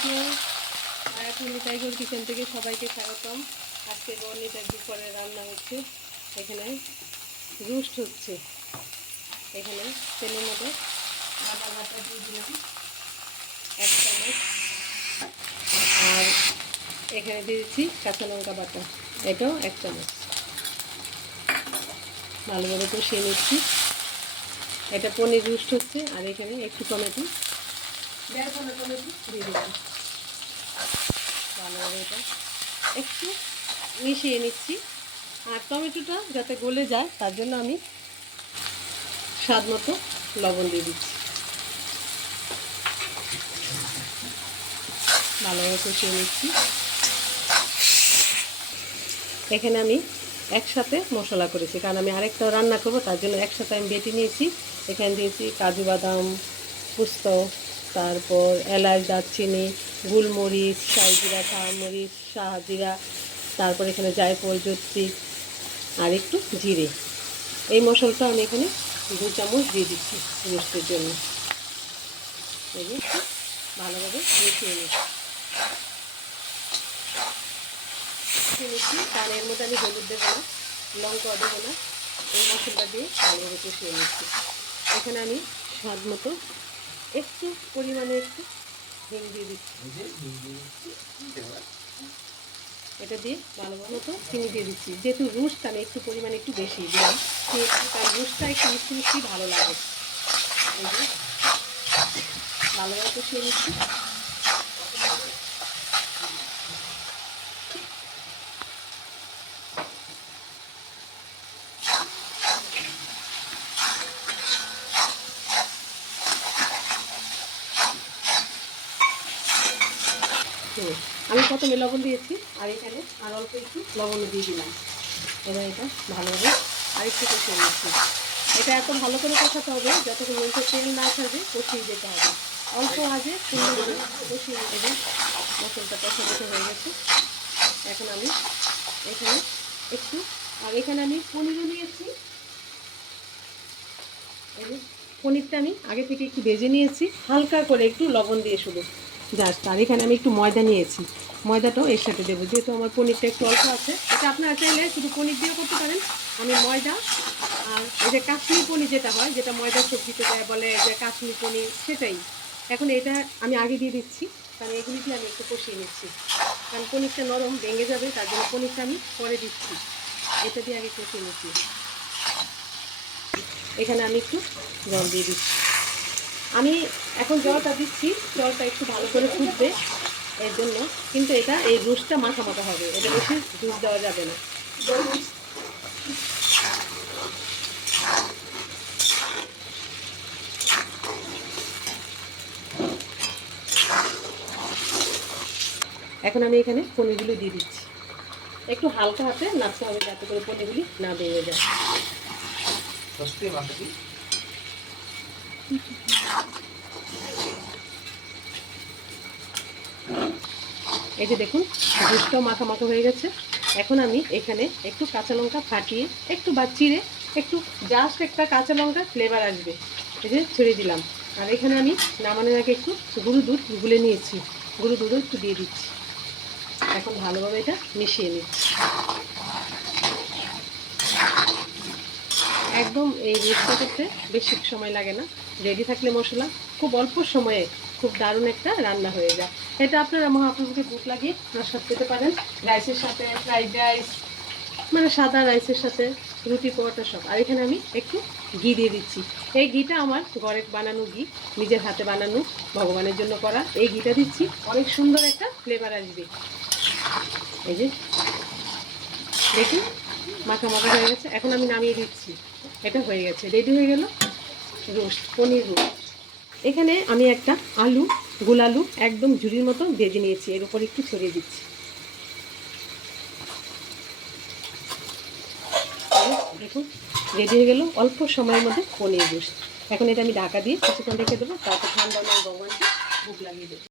আলাইকুম Tiger kitchen থেকে সবাইকে স্বাগতম। আজকে বর্ণিতার দুপুরে রান্না হচ্ছে। এখানে রুস্ট হচ্ছে। এখানে তেলের মধ্যে আদা বাটা দিয়ে দিলাম। এক চামচ। আর এখানে দিয়ে দিচ্ছি কাঁচা লঙ্কা বাটা। এটাও এক চামচ। ভালোভাবে কষিয়ে নিচ্ছি। এটা পনির রুস্ট হচ্ছে। আর এখানে একটু টমেটো। দেড় টমেটো দিয়ে দিলাম এটা একটু মিশিয়ে নিচ্ছি। আর টমেটোটা যাতে গলে যায়, তার জন্য আমি স্বাদ মতো লবণ দিয়ে দিচ্ছি। ভালোভাবে কষিয়ে নিচ্ছি। এখানে আমি একসাথে মশলা করেছি, কারণ আমি আরেকটা রান্না করব, তার জন্য একসাথে আমি বেটে নিয়েছি। এখানে দিয়েছি কাজু বাদাম, পুস্ত তারপর এলাচ, দারচিনি, গুলমরিচ সাইজিরা মরিচ শাহজিরা, তারপর এখানে জায়ফল জত্রি আর একটু জিরে। এই মশলাটা আমি এখানে দু চামচ দিয়ে দিচ্ছি রোস্টের জন্য। ভালোভাবে মিশিয়ে নিচ্ছি। কারণ এর মধ্যে আমি হলুদ দেবো না লঙ্কা দেবো না। এই মশলাটা দিয়ে ভালোভাবে কষিয়ে নিচ্ছি। এখানে আমি স্বাদ মতো একটু পরিমাণে একটু হিং দিয়ে দিচ্ছি। এটা দিয়ে ভালো মতো চিনি দিয়ে দিচ্ছি। যেহেতু রুস্ট আমি একটু পরিমাণে একটু বেশি দিলাম তার রুসটা একটু মিষ্টি মিষ্টি ভালো লাগে। এই যে ভালোভাবে কষিয়ে নিচ্ছি হুম, আমি প্রথমে লবণ দিয়েছি আর এখানে আর অল্প একটু লবণ দিয়ে দিলাম। এবার এটা ভালোভাবে আর একটু কষিয়ে নিচ্ছি। এটা এত ভালো করে কষাতে হবে। যতক্ষণ মধ্যে তেল না ছাড়বে কষিয়ে যেতে হবে। অল্প আজে সুন্দরভাবে কষিয়ে দেবে মশলাটা কষা কষা হয়ে গেছে। এখন আমি এখানে একটু আর এখানে আমি পনিরও নিয়েছি। পনিরটা আমি আগে থেকে একটু ভেজে নিয়েছি। হালকা করে একটু লবণ দিয়ে শুধু। জাস্ট, আর এখানে আমি একটু ময়দা নিয়েছি। ময়দাটাও এর সাথে দেবো, যেহেতু আমার পনিরটা একটু অল্প আছে। এটা আপনারা চাইলে শুধু পনির দিয়েও করতে পারেন। আমি ময়দা আর এই যে কাশ্মীর পনির যেটা হয়, যেটা ময়দার সবজিতে দেয় বলে যে কাশ্মীর পনির, সেটাই। এখন এটা আমি আগে দিয়ে দিচ্ছি, কারণ এগুলি দিয়ে আমি একটু কষিয়ে নিচ্ছি। কারণ পনিরটা নরম, ভেঙে যাবে, তার জন্য পনিরটা আমি পরে দিচ্ছি। এটা দিয়ে আগে কষিয়ে নিচ্ছি। এখানে আমি একটু জল দিয়ে দিচ্ছি। আমি এখন জলটা দিচ্ছি, জলটা একটু ভালো করে ফুটবে এর জন্য। কিন্তু এটা, এই রুসটা মাখা মাখা হবে, এটা বেশি দুধ দেওয়া যাবে না। এখন আমি এখানে পনিরগুলো দিয়ে দিচ্ছি। একটু হালকা হাতে নাড়তে হবে যাতে করে পনিরগুলি না বেড়ে যায়। এই যে দেখুন দুধটাও মাখা হয়ে গেছে। এখন আমি এখানে একটু কাঁচা লঙ্কা ফাটিয়ে, একটু বা চিড়ে, একটু জাস্ট একটা কাঁচা লঙ্কা ফ্লেভার আসবে। এই যে ছেড়ে দিলাম। আর এখানে আমি নামানোর আগে একটু গরু দুধ গুলে নিয়েছি। গরু দুধও একটু দিয়ে দিচ্ছি। এখন ভালোভাবে এটা মিশিয়ে নিচ্ছি। একদম এই রোস্টটা করতে বেশি সময় লাগে না। রেডি থাকলে মশলা, খুব অল্প সময়ে খুব দারুণ একটা রান্না হয়ে যায়। এটা আপনারা মহাপ্রভুকে বুক লাগিয়ে প্রসাদ পেতে পারেন। রাইসের সাথে ফ্রাইড রাইস মানে সাদা রাইসের সাথে রুটি পরোটা সব। আর এখানে আমি একটু ঘি দিয়ে দিচ্ছি। এই ঘিটা আমার ঘরে বানানো ঘি, নিজের হাতে বানানো, ভগবানের জন্য করা। এই ঘিটা দিচ্ছি, অনেক সুন্দর একটা ফ্লেভার আসবে। এই যে, দেখুন, মাখা মাখা হয়ে গেছে। এখন আমি নামিয়ে দিচ্ছি। এটা হয়ে গেছে। রেডি হয়ে গেল? Roast, paneer roast. এখানে আমি একটা আলু, গোল আলু একদম ঝুড়ির মতো ভেজে নিয়েছি। এর উপর একটু ছড়িয়ে দিচ্ছি। দেখুন রেডি হয়ে গেল। অল্প সময়ের মধ্যে পনির রোস্ট। এখন এটা আমি ঢাকা দিয়ে কিছুক্ষণ রেখে দেবো। তারপর ঠান্ডা ভগবানকে বুক লাগিয়ে দেবো।